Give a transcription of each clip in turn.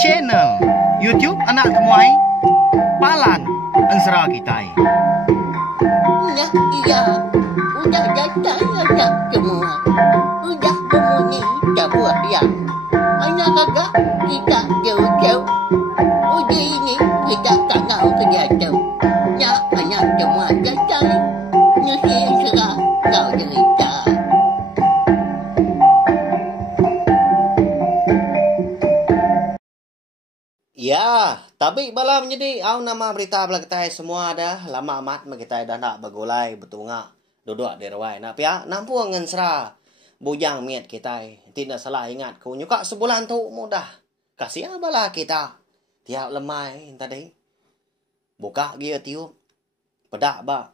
channel YouTube Anak Temuai Palan Ensera Kitai. Iya, udah datang anak semua. Udah berbunyi sebuah yang anak kakak kita jauh-jauh. Uji ini kita kangau kejatuh. Ya, anak semua datang. Nusi serah kau cerita. Ya, tapi malam jadi au nama berita belah kita semua dah lama amat kita dah nak bergulai bertunga duduk di rawai nak pia nampung ngensra bujang miat kita tidak salah ingat ku nyuka sebulan tu mudah kasih abalah kita tiap lemai tadi buka dia tiup pedak ba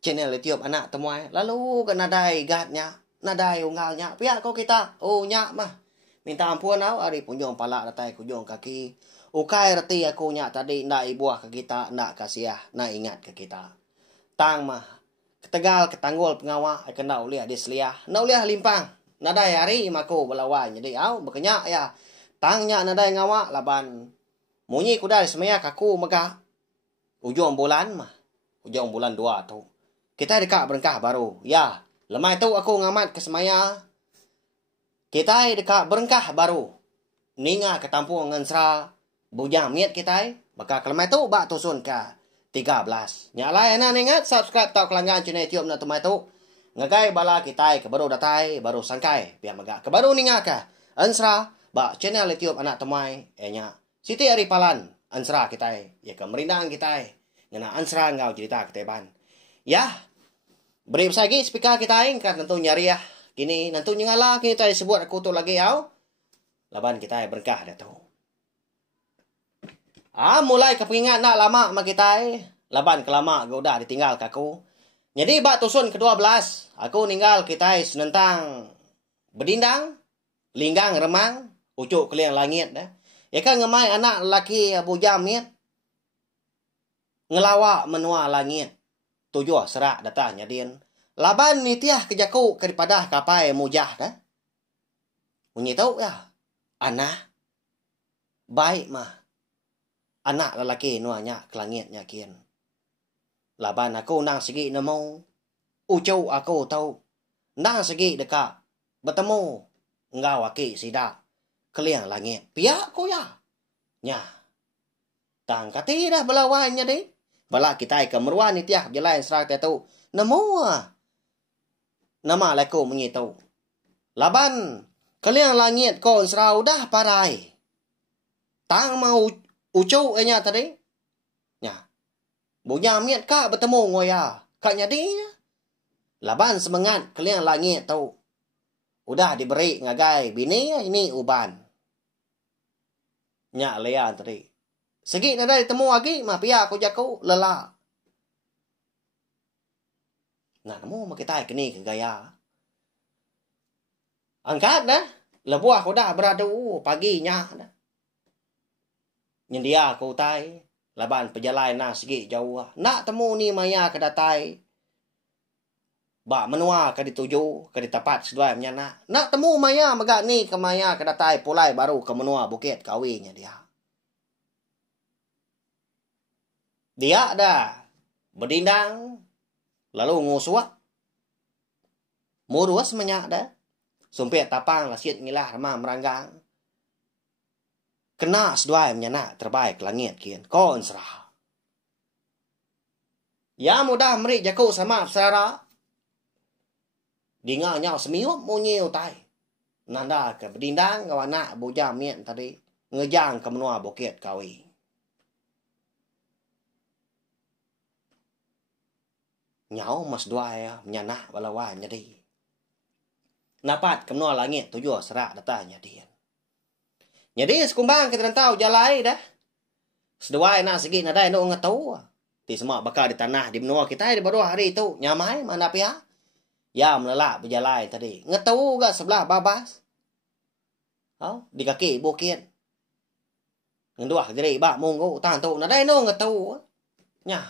channel tiup Anak Temuai lalu ke nadai gatnya nadai unggalnya pia kau kita oh nyak mah minta ampun au ari punjung pala datai kunjung kaki ukai reti aku nyak tadi ndak ibuah ke kita ndak kasiah nak ingat ke kita tang mah ketegal ketanggul pengawak kena uliah diseliah na uliah limpang nadai hari maku belawan jadi au berkenyak ya tangnya nadai ngawak laban munyi kuda semaya kaku megah ujung bulan mah ujung bulan 2 tu kita dekat berengkah baru ya lemai tu aku ngamat ke semaya kita dekat berengkah baru ninga ke tampung ngensra bujang miat kita maka kelemai tu bak tusun ke 13 nyalai anak ingat subscribe tau kelanggan channel YouTube Anak Temuai tu ngagai bala kita ke baru datai baru sangkai biar megak ke baru ninga ke ensra bak channel YouTube Anak Temuai nya Siti Ari Palan ensra kita ya ke merindang kita ngena ensra ngau cerita keteban ya beri lagi speaker kita kan tentu nyari ya kini nanti nyala kita disebut aku tu lagi au laban kita berkah dah tu mulai kepingat nak lama sama kita laban kelama udah ditinggal kaku jadi bak tusun ke-12 aku ninggal kita senentang berdindang linggang remang ucuk keliang langit dah ya kan ngemai anak lelaki bujang miat ngelawak menua langit tujuh serak datanya din laban nitiah kejaku daripada kapai mujah dah bunyi tahu ya anak baik mah anak lelaki nuanya ke langit nyakin laban aku nang segi nemu ucau aku tahu nang segi dekat bertemu engkau waki sidak keliang langit pihak ko ya nya tang kati dah belawannya deh bala kita ke meruan nitiah jalan serak tu nemu nama laku mengitu laban keliang langit kon serau dah parai tang mau ucau enya tadi nya bunya miat ka bertemu ngoya kaknya dia laban semangat keliang langit tu udah diberi ngagai bini ini uban nya lea tadi segi nada ditemu lagi mah pia aku jaku lelah nah nemu mah kita kini ke gaya angkat dah lebuah aku dah beradu paginya dah nyendia aku tai laban pejalan na segi jauh nak temu ni maya ke datai bak menua ke dituju ke ditapat sedua menyana nak temu maya megak ni ke maya ke datai pulai baru ke menua bukit kawinya dia dah berdindang lalu ngusuak murus menyak dah sumpit tapang lasit ngilah remah meranggang kena sedua menyana terbaik langit kian kon serah ya mudah meri jaku sama apsara dinga nyau semiup munyiu tai nanda ke berdindang kawana bujang mian tadi ngejang ke menua bukit kawi nyau mas dua ya menyana balawan jadi napat ke menua langit tujuh serak datanya dia jadi sekumbang kita tahu jalai dah sedua nak segi nadai no ngetau ti semua bakal di tanah di menua kita di baru hari itu nyamai mana pia ya melelak berjalai tadi ngetau gak sebelah babas di kaki bukit ngendua jadi bak munggu tahan tu nadai no ngetau nya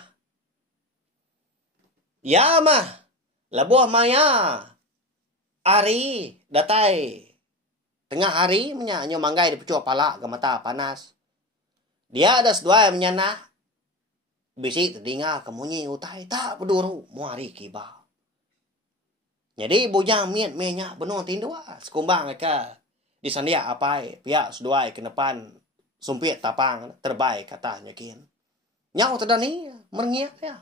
ya mah labuah maya ari datai Tengah hari nyo manggai di pucuk pala ke mata panas. Dia ada sedua menyanah. Bisi terdinga kemunyi utai tak peduru muari kiba. Jadi bujang miet menyak benar tindua. Sekumbang mereka disandia apai pihak sedua ke depan sumpit tapang terbaik katanya kin. Nyau terdani merengiak ya.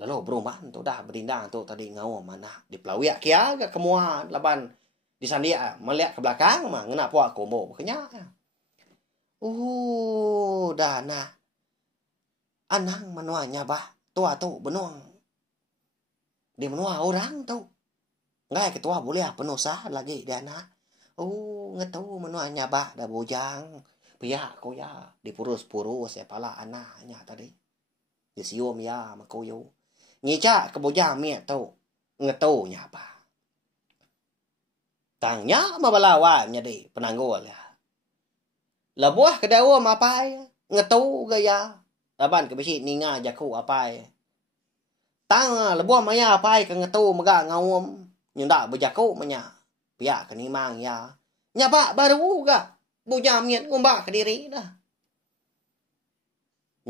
Lalu berumahan tu dah berindang tu tadi ngau mana di pelawiak kia ke kemuan laban disandia melihat ke belakang mah ngena puak kombo kenyak. Dah nah. Anang menuanya bah tua tu benuang. Dia menua orang tu. Ngai ketua boleh penuh sah lagi dia nak. Ngetau menuanya bah dah bujang. Pihak ko ya dipurus-purus ya pala anaknya tadi. Disium ya makuyo. Ngica ke bujang miet tu. Ngetau nya bah. Tangnya mabalawan nya di penanggul ya. Labuah kedawa mapai ngetau gaya. Laban ke besi ninga jaku apai. Tang lebuah maya apai ke ngetu mega ngawum. Nyunda berjaku menya. Pihak ke nimang ya. Nyapa baru ga. Bujang miet ngumbak ke diri dah.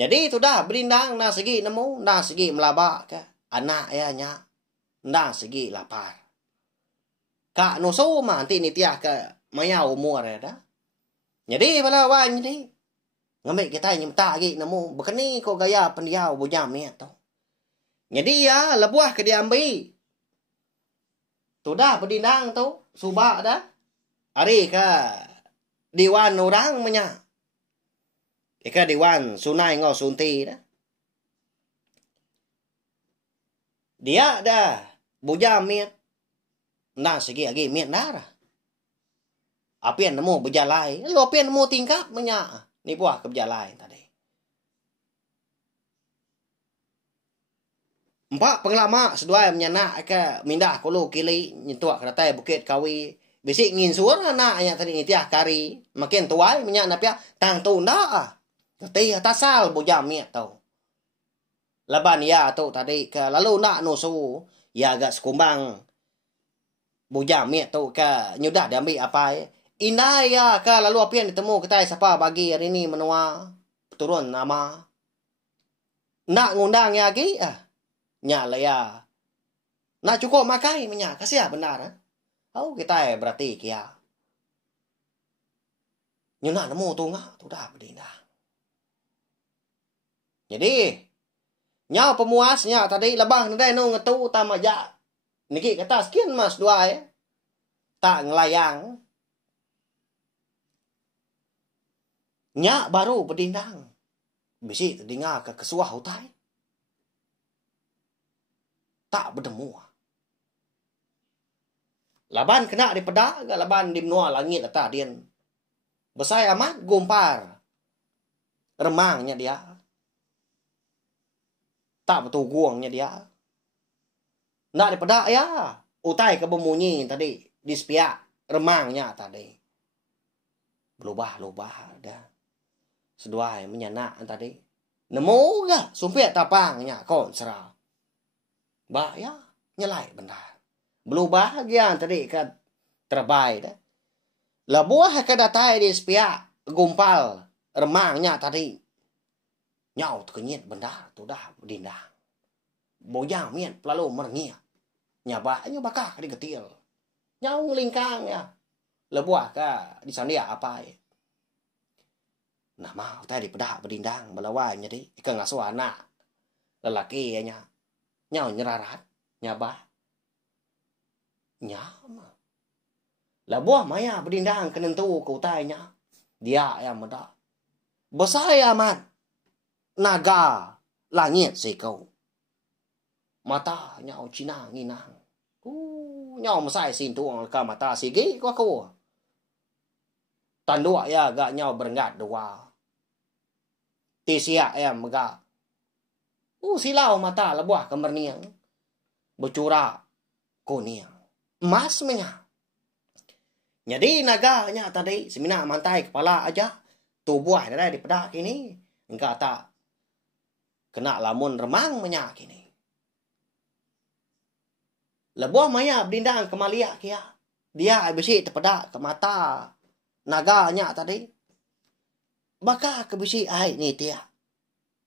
Jadi itu dah berindang na segi nemu. Na segi melabak ke. Anak ya nya. Na segi lapar. Kak nusu mah nanti ni tiah ke maya umur ya dah. Jadi pada wan jadi. Ngambil kita nyemta lagi nemu berkeni kok gaya pendiau bujang ni tu. Jadi ya lebuah ke diambil. Tu dah berdindang tu subak dah. Hari ke diwan orang menya. Ika diwan sunai ngau sunti dah. Dia dah bujang miet. Nah segi lagi miet dah. Apian nemu berjalai. Lu apian nemu tingkap menya. Ni buah keberjalan tadi. Empat pengelama sedua menyanak ke mindah kulu kili nyentuak keratai bukit kawi. Bisik ngin suar anaknya tadi ngitiah kari. Makin tuai menyak napia tang tu ndak. Tapi tasal bujam miet tau. Laban ya tu tadi ke lalu nak nusu ya agak sekumbang. Bujam miet tu ke nyudah diambil apa Indah ya ka lalu apian ditemu kita siapa bagi hari ni menua turun nama. Nak ngundang ya lagi Nya lah ya. Nak cukup makai menya kasih benar. Kita berarti kia. Nyuna nemu tu ngah tu dah berdindah. Jadi nyau pemuasnya tadi lebah ndai nu ngetu tamaja. Niki kata sekian mas dua ya. Tak ngelayang. Nyak baru berdindang. Bisi terdengar ke kesuah hutai. Tak berdemu. Laban kena di pedak, laban di menua langit atas dia. Besai amat gumpar. Remangnya dia. Tak betul guangnya dia. Nak di pedak ya. Utai ke bemunyi tadi. Di sepiak remangnya tadi. Berubah-ubah dah. Sedua yang menyanak tadi. Nemu gak sumpit tapangnya konsera. Ba ya nyelai benar. Berubah gian tadi ke terbaik dah. Labuah ke datai di sepiak gumpal remangnya tadi. Nyau kenyit benar tu dah berdindang. Bojang miet lalu merengiak. Nyabaknya bakal digetil. Nyau ngelingkang ya. Labuah ke di sandia apa ya. Nah mau tadi pedak berdindang melawan jadi ikan ngasuh anak lelaki ya nya nyau nyerarat nyabah nyama lah buah maya berdindang kenentu ke utainya dia yang medak besaya amat naga langit si kau mata nyau cina nginang nyau mesai sintuang ke mata sigi kau kau tandua ya gak nyau berengat dua Tisia ayam megak. Silau mata lebuah kemerniang. Bercurak kuniang. Emas menya. Jadi naganya tadi semina mantai kepala aja. Tubuh dari di pedak ini. Enggak tak. Kena lamun remang menya kini. Lebuah maya berdindang kemaliak kia. Dia besi terpedak ke mata naganya tadi. Baka ke besi ai ni tia.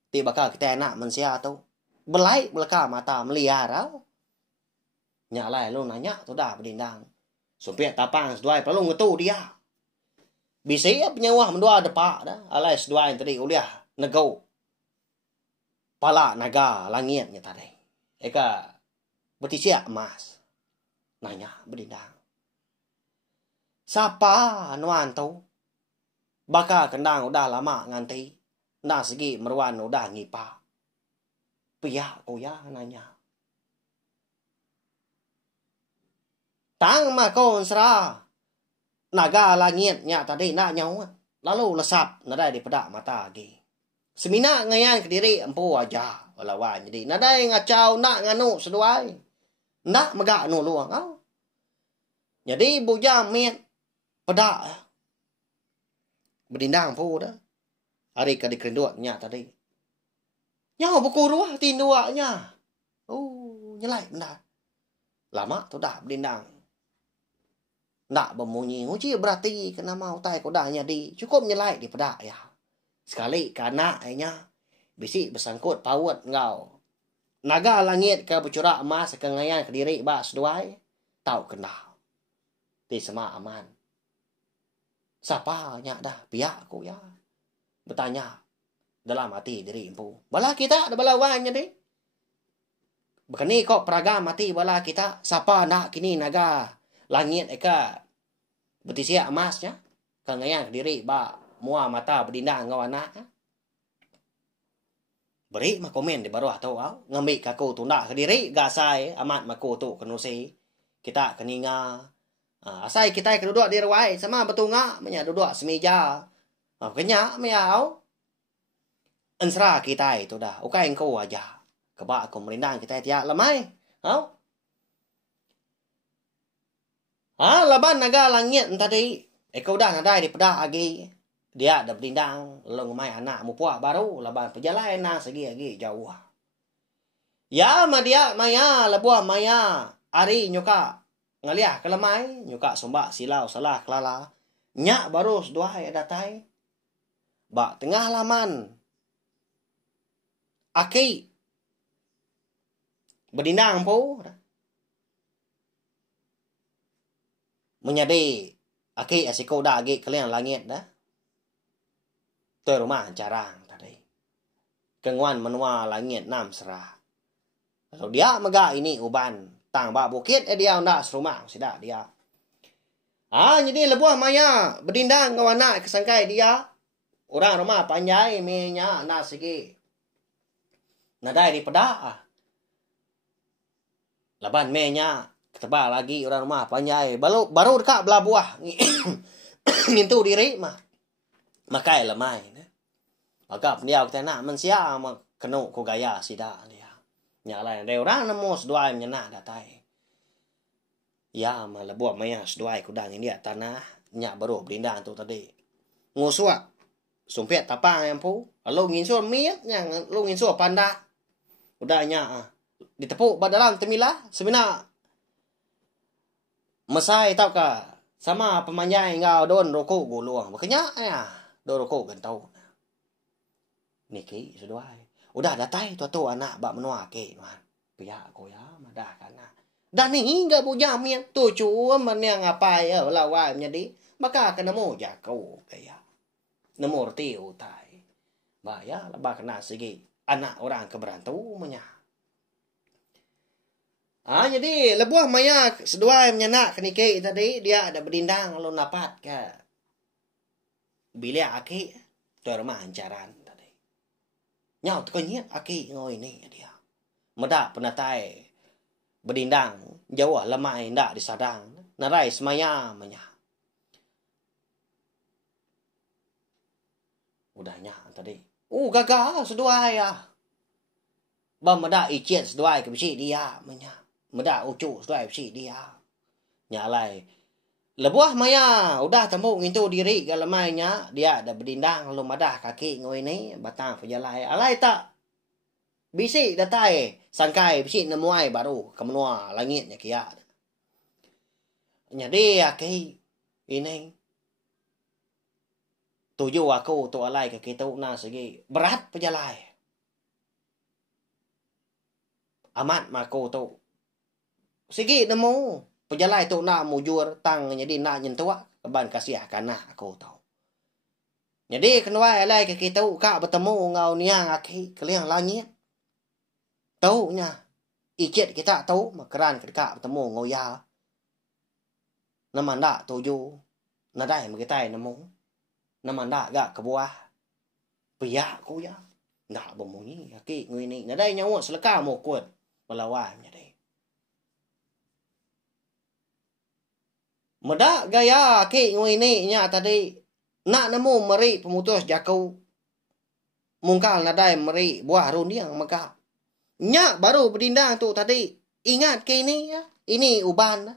Ti baka kita nak mensia tu. Belai belaka mata meliara. Nya lai lu nanya tu dah berdindang. Sumpit tapang seduai perlu ngetu dia. Bisi penyewah mendua depak dah. Alai seduai tadi uliah nego. Pala naga langitnya tadi. Eka betisia emas. Nanya berdindang. Siapa nuan tu? Baka kendang udah lama nganti. Nah segi meruan udah ngipa. Pihak kuya nanya. Tang ma kon sera. Naga langitnya tadi nak nyawa. Lalu lesap nadai di pedak mata lagi. Semina ngayan ke diri empu aja. Walawan jadi nadai ngacau nak nganu seduai. Nak megak nu luang kau. Jadi buja miet pedak. Berdindang pu dah. Hari ke dikerenduknya tadi. Nyawa buku ruah tinduaknya. Oh, nyelai benar. Lama tu dah berdindang. Nak bemunyi. Uji berarti kena mau tai kodanya di. Cukup nyelai di pedak ya. Sekali kanak ayahnya. Bisik bersangkut pawat engkau. Naga langit ke bercurak emas ke ngayan ke diri bak seduai. Tahu kenal. Di semak aman. Siapa nyak dah? Pihak aku ya. Bertanya. Dalam hati diri empu. Bala kita ada bala wannya deh. Bekani kok peragam mati bala kita. Siapa nak kini naga langit eka betisia emasnya. Kengayan ke diri bak mua mata berdindang ngau anak. Beri mah komen di bawah tau au. Ngambil kaku tunda ke diri gasai amat maku tu kenusi. Kita keninga. Asai kita keduduk di ruai sama betul ngak menya duduk semeja. Kenyak meau. Ensra kita itu dah. Ukai engkau aja. Kebak aku merindang kita tiak lemai. Hau? Laban naga langit tadi. Eka udah nadai di pedak lagi. Dia ada berindang. Lalu ngemai anak mupuak baru. Laban perjalanan na segi-segi jauh. Ya ma dia maya. Lebuah maya. Ari nyuka. Ngaliah ke lemai. Nyuka sombak silau salah kelala. Nyak baru seduai datai. Bak tengah laman. Aki. Berdindang po. Menyadi. Aki asiko dah agi kalian langit dah. Tu rumah jarang tadi. Kenguan menua langit nam serah. Kalau dia megak ini uban. Tang bak bukit dia ndak serumah sidak dia. Jadi lebuah maya berdindang ngawana kesangkai dia. Orang rumah panjai menya nak segi. Nadai di pedak. Laban menya ketebal lagi orang rumah panjai. Baru dekat belah buah. Ngintu diri mah. Makai lemai. Maka dia kita nak mensia kena ku gaya sida dia. Nya lain dia orang nemu seduai menyenak datai. Ya mah lebuah maya seduai kudang ini tanah. Nya baru berdindang tu tadi. Ngusuak. Sumpit tapang yang pu. Lalu nginsul miat yang lu nginsul panda. Udahnya ditepuk badalang temilah sebenarnya mesai tau ka sama pemanjai ngau don rokok guluang makanya ya don rokok gentau niki seduai udah datai tu anak bak menua ke man pihak ko ya madah kana dan ni hingga punya mian tu cua man yang ngapai ya lawai menjadi maka kena mo jakau kaya nemu reti utai ba ya lebah kena segi anak orang keberantu menya. Jadi lebuah maya seduai menyenak kenike tadi dia ada berdindang lalu napat ke bilik aki tu rumah hancaran tadi. Nyau tu konyet aki ngoi ni dia. Medak penatai berdindang jauh lemai ndak disadang narai semaya menya. Udahnya tadi. Gagal seduai ya. Bam medak icet seduai ke bisi dia menya. Medak ucu seduai bisi dia. Nyalai. Lebuah maya. Udah tembuk ngintu diri ke lemainya. Dia ada berdindang lalu madah kaki ngoi ni. Batang perjalai. Alai tak. Bisi datai. Sangkai bisi nemuai baru. Kemenua langitnya kia. Jadi ini tuju aku tu alai ke kita na segi berat pejalai. Amat mako tu. Segi nemu pejalai tu na mujur tang jadi na nyentua ban kasih kana aku tahu. Jadi kenapa alai ke kita ka bertemu ngau niang aki keliang langit. Tahu nya. Icet kita tahu makaran ka bertemu ngau ya. Namanda tuju nadai magitai nemu. Namanda ga kebuah. Pia ku ya. Ndak bemunyi aki ngini nadai nyawa seleka mo kuat melawan jadi. Meda gaya aki ngini nya tadi nak nemu meri pemutus jakau. Mungkal nadai meri buah runiang maka. Nya baru berdindang tu tadi. Ingat ke ini ya. Ini uban.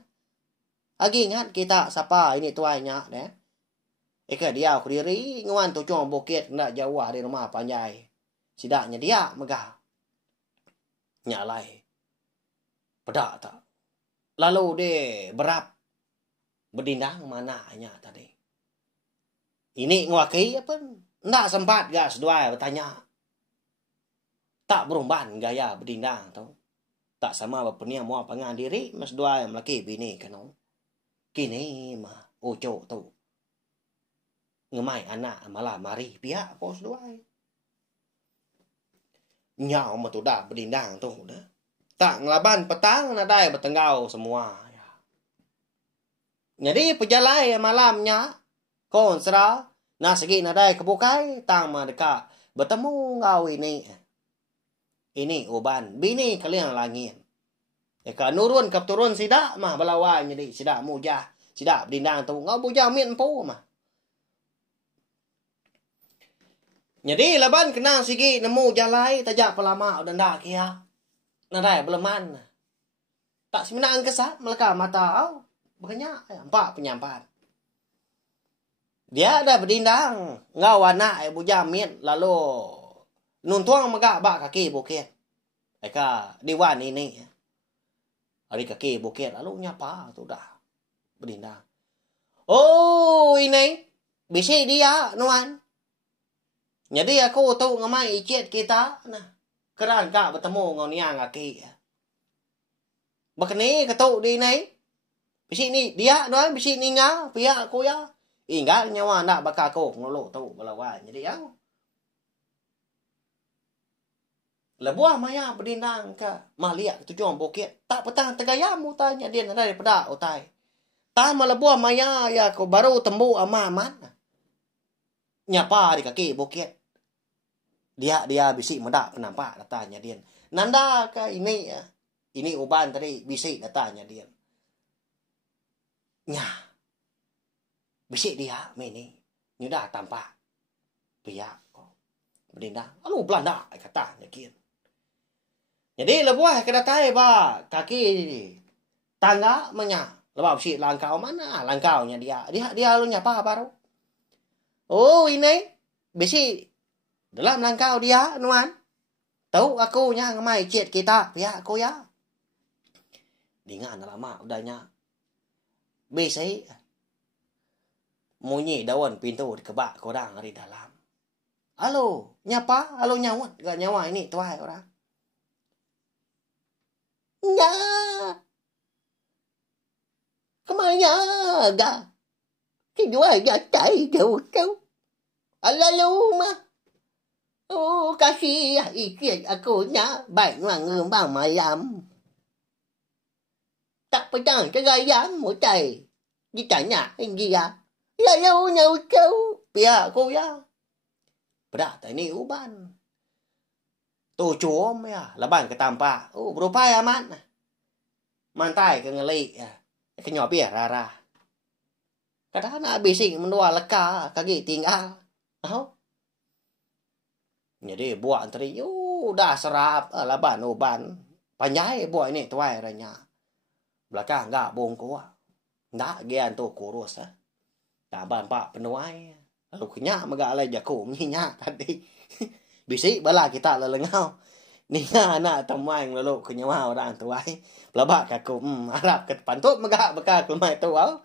Agi ingat kita siapa ini tuanya deh. Eka dia aku diri nguan tu cuma bukit nak jauh dari rumah panjai. Sidaknya dia megah. Nyalai. Pedak tak. Lalu dia berap. Berdindang mana nya tadi. Ini nguakai apa? Ndak sempat gas dua bertanya. Tak berumban gaya berdindang tu. Tak sama berpenia mau pangan diri mas dua yang laki bini kanu. Kini mah ojo tu. Ngemai anak malah mari pihak pos dua. Nyau mah tu dah berdindang tu dah. Tak ngelaban petang nadai bertenggau semua. Jadi pejalai malamnya konsra nasigi nadai kebukai tang mereka bertemu ngau ini. Ini uban bini kalian langit. Eka nurun kap turun sidak mah belawan jadi sidak mujah, sidak berdindang tu ngau bujang min po mah. Jadi laban kenang sigi nemu jalai tajak pelama dan dak kia. Nadai beleman. Tak seminaan kesat meleka mata au. Banyak empat penyampat. Dia ada berdindang ngau anak bujang min lalu nuntuang megak bak kaki bukit. Eka diwan ini. Hari kaki bukit lalu nyapa tu dah. Berdindang. Oh ini. Bisi dia nuan. Jadi aku tu ngamai icet kita. Nah. Keran kak bertemu ngau niang kaki. Bakni ketuk di ini. Bisi ni dia nuan. Bisi ni ngau. Pihak aku ya. Ingat nyawa nak bakal aku ngeluk tu belawan. Jadi ya. Lebuah maya berdindang ke maliak tujuan bukit. Tak petang tegayam utanya dia ada daripada utai. Tak melebuah maya ya aku baru tembu ama mana. Nyapa di kaki bukit. Dia bisik medak nampak datanya dia. Nanda ke ini ya. Ini uban tadi bisik datanya dia. Nya. Bisik dia ini. Ini dah tampak. Pihak. Berdindang. Lalu Belanda katanya dia. Jadi lebuah kedatai ba kaki tangga menya. Lebah si langkau mana? Langkaunya dia lu nyapa baru. Oh ini besi dalam langkau dia nuan. Tahu aku nya ngemai cit kita pihak aku ya. Dengan lama udahnya. Besi munyi daun pintu dikebak korang di dalam. Halo, nyapa? Halo nyawat, gak nyawa ini tuai orang. Ya. Kemana gak? Kedua jatai kau. Alalu mah. Oh, kasih ikut aku nya baik ngam bang malam. Tak pedang tegayam mutai. Ditanya dia. Lalu nyau kau. Pihak aku ya. Berat ini uban. Tu cuom ya, laban ke tampak. Oh, berupaya man. Mantai ke ngelik ya. Kenyop ya rara. Kadang nak bising menua leka kaki tinggal. Oh. Jadi buat teri dah serap laban uban. Panjai buat ini tuai ranya. Belakang enggak bongko. Enggak gian tu kurus ah. Taban pak penuai. Lalu kenyak megak lai jakum minyak tadi. Bisik bala kita lelengau. Ninga anak tamai ngelolok ke nyawa orang tuai. Pelabak aku, harap ke pantut megak bekal kelumai tu au.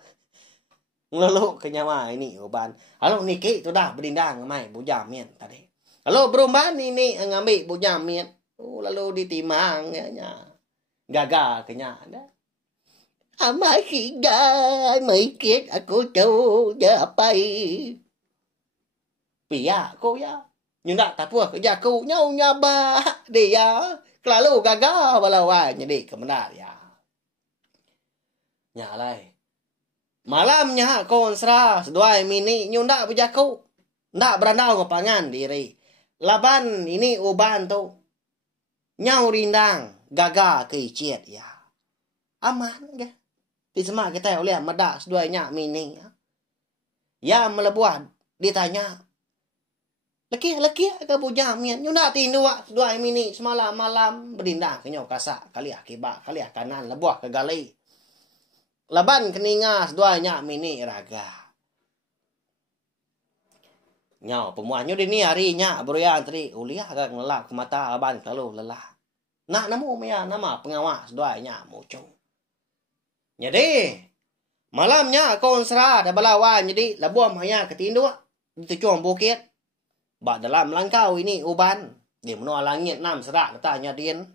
Ngelolok ke nyawa ini uban. Halo niki tu dah berindang mai bujam mian tadi. Halo berumban ini ngambil bujam mian. Oh lalu ditimang nya. Gagal kenya dah. Amai kita mấy kiết aku châu giờ bay. Pia ko ya. Nyunda tapua kerja ku nyau nyaba dia. Kelalu gagal balawai jadi kebenar ya. Nyalai. Malamnya konsra seduai mini nyunda berjaku. Ndak berandau ngepangan diri. Laban ini uban tu. Nyau rindang gagal keciet ya. Aman ke? Di semak kita oleh medak seduainya mini ya. Ya melebuah ditanya. Leki-leki ke bujamian. Nyunda tindu wak seduai mini semalam malam berindang ke nyau kasak. Kali akibat kali kanan lebuah ke gali. Laban keningas duanya mini raga. Nyau pemuannya di ni harinya berian tadi uliah agak ngelap ke mata aban kalau lelah. Nak namu mea nama pengawas duanya muncul. Jadi malamnya konsra ada balawan jadi labuam hanya ketindu di tujuan bukit. Bak dalam langkau ini uban di menua langit enam serak katanya din.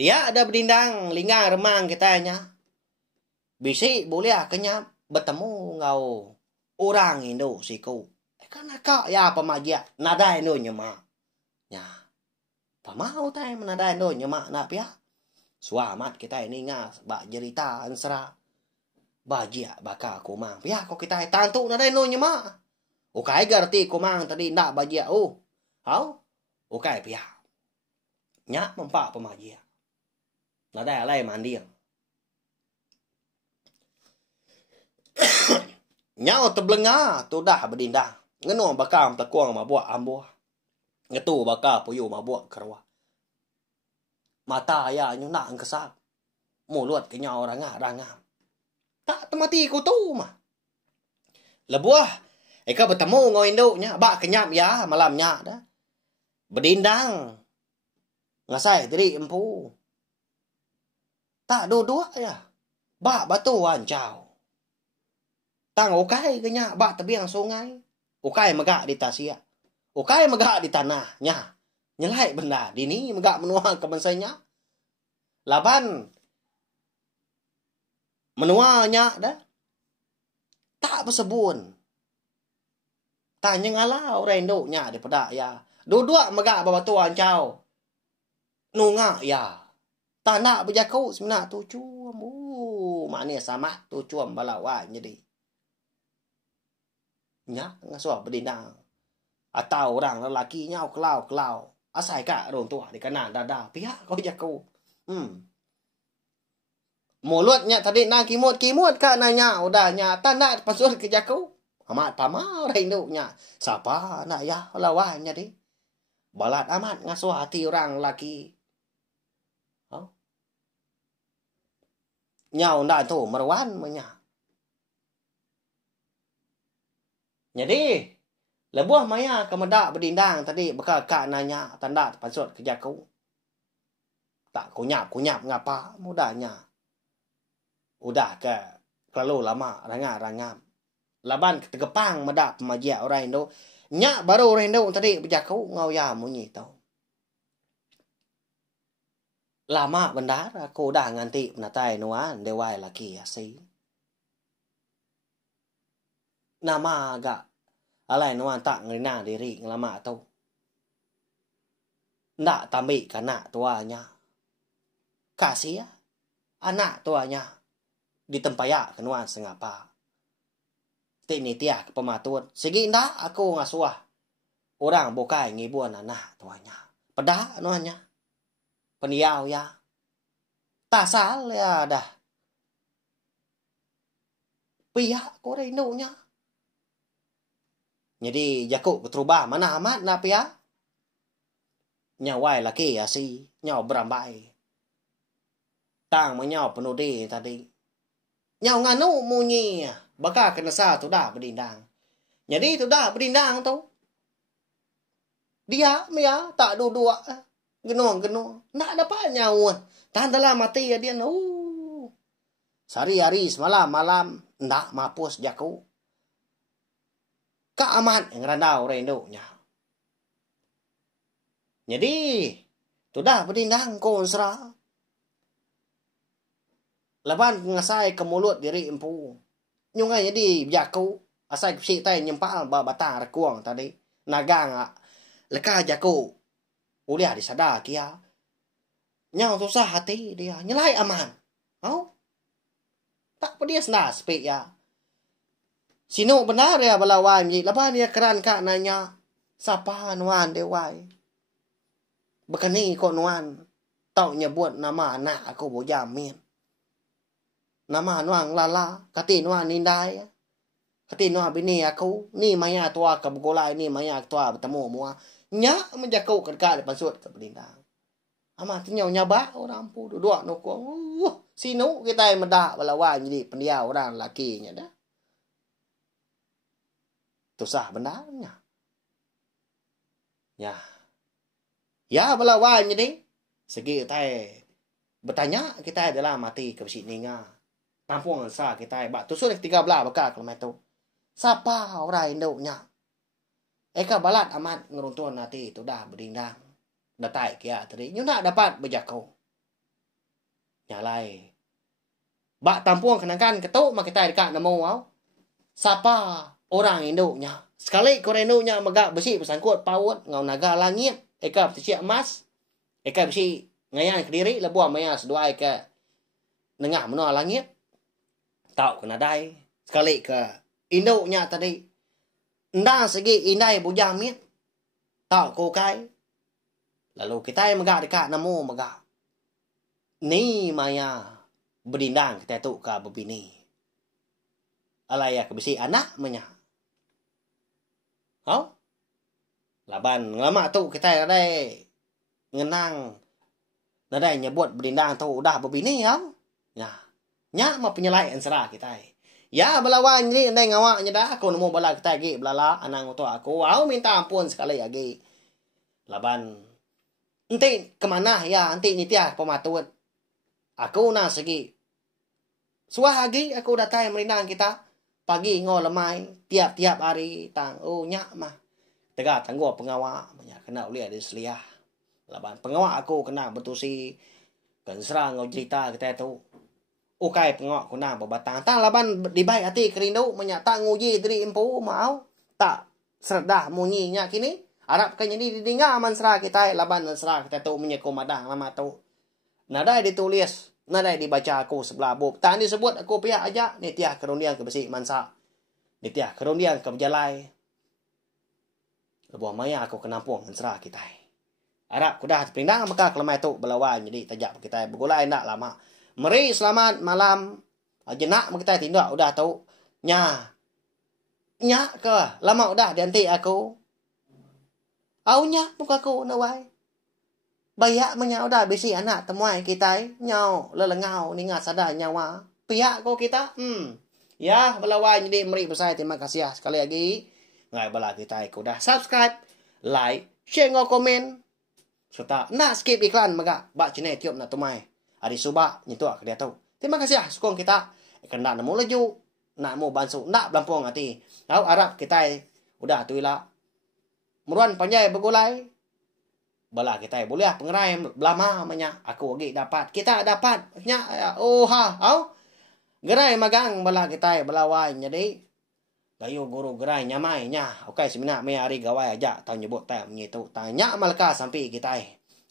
Dia ada berdindang linggang remang kitanya. Bisi boleh kenyap bertemu ngau orang Indo siku. Kan kak ya pemajak nada Indo nyema. Ya. Pamau tai menada Indo nyema nak pia. Suamat kita ini ngas bak cerita ansra. Bajia baka kumang. Pia kok kita tantu nada Indo nyema. Ukai gerti kumang tadi ndak bajia Hau? Ukai pia. Nyak mempak pemajak. Nada alai mandiang. Nyau terbelengah tu dah berdindang. Ngenu bakam takuang mabuak ambuh. Ngetu baka puyu mabuak kerwa. Mata ya nyuna angkesap. Mulut ke nyau rangam. Tak temati ku tu mah. Lebuah. Eka bertemu ngau induknya. Bak kenyap ya malamnya dah. Berdindang. Ngasai diri empu. Tak dua-dua ya. Bak batu wancau. Tang ukai kenya bak tebiang sungai. Ukai megak di tasia. Ukai megak di tanahnya. Nyelai benda. Dini megak menua ke bansanya. Laban. Menuanya dah. Tak bersebun. Tanya ngalau renduknya daripada ya. Dua-dua megak babatuan cau. Nunga ya. Tak nak berjaku sebenarnya tu cuam. Maknanya sama tu cuam balawan jadi. Nya ngasuh berdindang. Atau orang lelaki nyau kelau. Asai kak orang tua di kanan dada. Pihak kau jaku. Mulutnya tadi nak kimut kak nanya. Udahnya tak nak pasur ke jaku. Amat pamau rinduknya. Siapa nak ya lawannya di. Balat amat ngasuh hati orang lelaki. Nyau ndak tu merwan menya. Jadi, lebuah maya kemedak berdindang tadi bekal kak nanya tanda pasut kerja kau. Tak kunyap ngapa mudahnya. Udah ke kelalu lama rangam. Laban ketegepang medak pemajak orang Indo. Nyak baru orang Indo tadi berjaku ngau ya munyi tau. Lama bendar aku dah nganti penatai nuan dewai laki asi. Nama agak alai nuan tak ngerina diri ngelama tu. Ndak tambi kanak tuanya. Kasih ya. Anak tuanya. Ditempayak ke nuan sengapa. Tini tiak pematut. Segi ndak aku ngasuah. Orang bukai ngibuan anak tuanya. Pedah nuannya. Peniau ya. Tak salah ya dah. Pihak ko rindunya. Jadi jakuk keterubah mana amat nak pihak. Nyawai laki asi. Nyaw berambai. Tang menyaw penudi tadi. Nyaw nganu munyi. Baka kena sa tu dah berdindang. Jadi tu dah berdindang tu. Dia tak dua-dua. Genuang. Nak dapat nyawa. Tahan dalam mati ya dia. Sehari-hari semalam-malam. Nak mampus jaku. Kak amat yang randau rendunya. Jadi, tu dah berdindang kon serah. Laban ngasai ke mulut diri empu. Nyungai jadi jaku. Asai kepsi tay nyempal batang rekuang tadi. Nagang leka jaku. Uliah disadar kia. Nyau susah hati dia. Nyelai aman. Tak apa dia senar sepik ya. Sino benar ya balawai. Laban dia keran kak nanya. Siapa nuan dia wai. Bekani kok nuan. Tau nyebut nama anak aku bojamin. Nama nuan lala. Kati nuan nindai. Kati nuan bini aku. Ni maya tua ke begolai. Ni maya tua bertemu mua. Nyak menjakau dekat depan sud ke berdindang. Amat nyau nyabak orang pu duduk nukung. Sino kita yang medak balawai jadi pendiam orang lakinya dah. Tu sah benarnya. Ya balawai jadi. Segi kita bertanya kita adalah mati ke besi ninga. Tampung sah kita bak tu sudah 13 bakal kalau itu. Siapa orang induknya? Eka balat amat ngeruntun nanti tu dah berdindang. Datai kia tadi. Nyu nak dapat berjakau. Nyalai. Bak tampung kenangkan ketuk mak kita dekat namo au. Siapa orang induknya? Sekali kau induknya megak besi bersangkut paut ngau naga langit. Eka bersiap emas. Eka besi ngayang kediri lebuah maya sedua eka nengah menua langit. Tahu kena dai. Sekali ke induknya tadi. Nda segi indai bujang mit. Tahu kau kai. Lalu kita yang megak dekat namo megak. Ni maya berdindang kita tu ke berbini. Alaya ke besi anak menya. Laban lama tu kita ada ngenang. Nada nyebut berdindang tu udah berbini Nya mah penyelai ansara kita. Ya belawan ni ndai ngawaknya dah aku nemu bala kita lagi belala anang tu aku. Minta ampun sekali lagi. Laban Nanti kemana ya? Nanti nitiah pematut. Aku nak segi. Suah lagi aku datang merindang kita. Pagi ngol lemai. Tiap-tiap hari. Nyak mah. Tegak tangguh pengawak. Banyak kena uliah di seliah. Laban pengawak aku kena bertusi. Kan serang ngau cerita kita tu. Ukai pengawak aku nak berbatang. Tak laban dibaik hati kerindu. Menyata nguji diri empu mau. Tak serdah munyinya kini. Arab kan jadi didengar aman serah kita laban serah kita tu menyeko madah lama tu. Nadai ditulis, nadai dibaca aku sebelah bub. Tak disebut aku pihak aja nitiah kerundian ke besi mansa. Nitiah kerundian ke berjalai. Lebuah maya aku kenampung serah kita. Arab kudah terpindang maka kelemai tu belawan jadi tajak kita bergulai nak lama. Meri selamat malam. Jenak kita tindak udah tahu. Nya ke lama udah dianti aku. Aunya muka ku nawai. Bayak menya udah bisi anak temuai kita nyau lelengau ningat sadar nyawa. Pihak ko kita. Ya belawai jadi meri besar terima kasih sekali lagi. Ngai bala kita ku dah subscribe, like, share ngau komen. Serta nak skip iklan maga bak channel tiup na temai. Hari suba nyitu ke dia tahu. Terima kasih sukong kita. Kena nemu laju. Nak mau bantu nak belampung hati. Tahu Arab kita udah tuila. Meruan panjai bergulai. Bala kita boleh pengerai belama menya. Aku lagi dapat. Kita dapat. Gerai magang bala kita belawai. Jadi. Gayo guru gerai nyamai nya. Okay sebenarnya me hari gawai aja. Tahu nyebut tahu menyitu. Tanya malka sampai kita.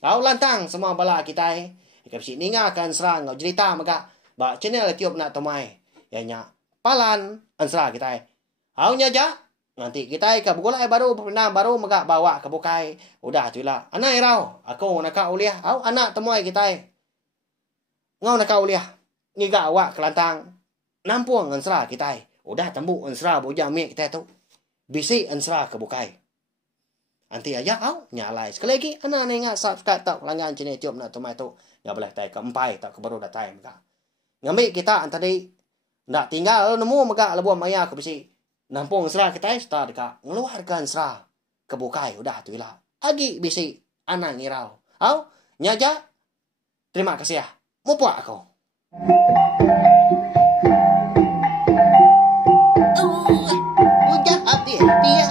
Kau lantang semua bala kita. Ikan si ninga akan serang. Kau cerita maka. Bak channel tiup nak temai. Ya nya. Palan. Ansra kita. Kau nya aja. Nanti kita ke bergulai baru pernah baru megak bawa ke bukai. Udah tuilah. Anak irau. Aku nak uliah. Anak temuai kita. Ngau nak uliah. Ngiga awak kelantang. Nampung ansra kita. Udah tembuk ansra bujang miak kita tu. Bisi ansra ke bukai. Nanti aja nyalai. Sekali lagi anak ingat subscribe tak langgan channel YouTube nak temai tu. Nggak boleh tay ke empai tak ke baru datang megak. Ngambil kita antadi. Ndak tinggal nemu megak lebuah maya ke bisi. Nampung serah kita start dekat ngeluarkan serah kebukai udah tuilah. Agi bisi anak ngirau. Au, nyaja. Terima kasih ya. Mau puak aku. Udah habis dia.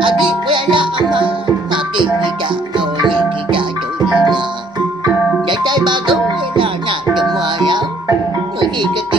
Adik wala ama. Mati kita oleh kita tulina. Jajai bagus nak semua ya. Pergi ke